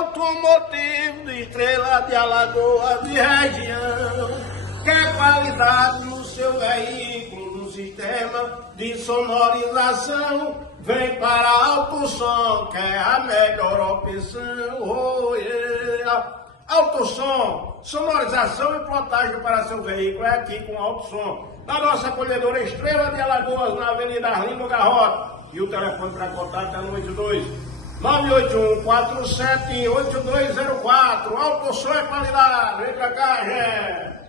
automotivo de Estrela de Alagoas e região. Quer qualidade no seu veículo, no sistema de sonorização? Vem para Alto Som, que é a melhor opção. Oh, yeah. Alto Som, sonorização e plotagem para seu veículo é aqui com Alto Som. Na nossa acolhedora Estrela de Alagoas, na Avenida Arlindo Garrote. E o telefone para contato é no 82 981 478204. Alto Som é qualidade. Vem pra cá, gente.